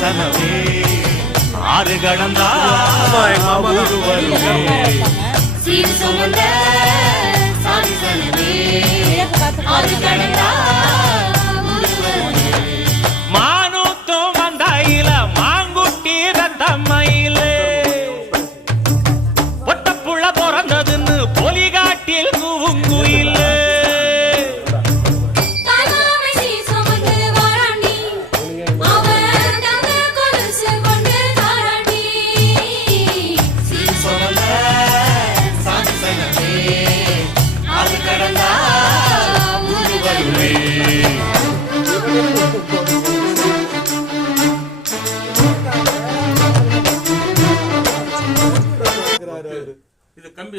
சனமே ஆறு கடந்தா சீர் சுமந்த சாதி சனமே ஆறு கடந்தா மானூத்தும் வந்தாயில மாங்குட்டி ரத்தம்மையில பொட்டப்புள்ள பிறந்ததுன்னு பொலிகாட்டில் கூவுங்குயில் இது கம்பி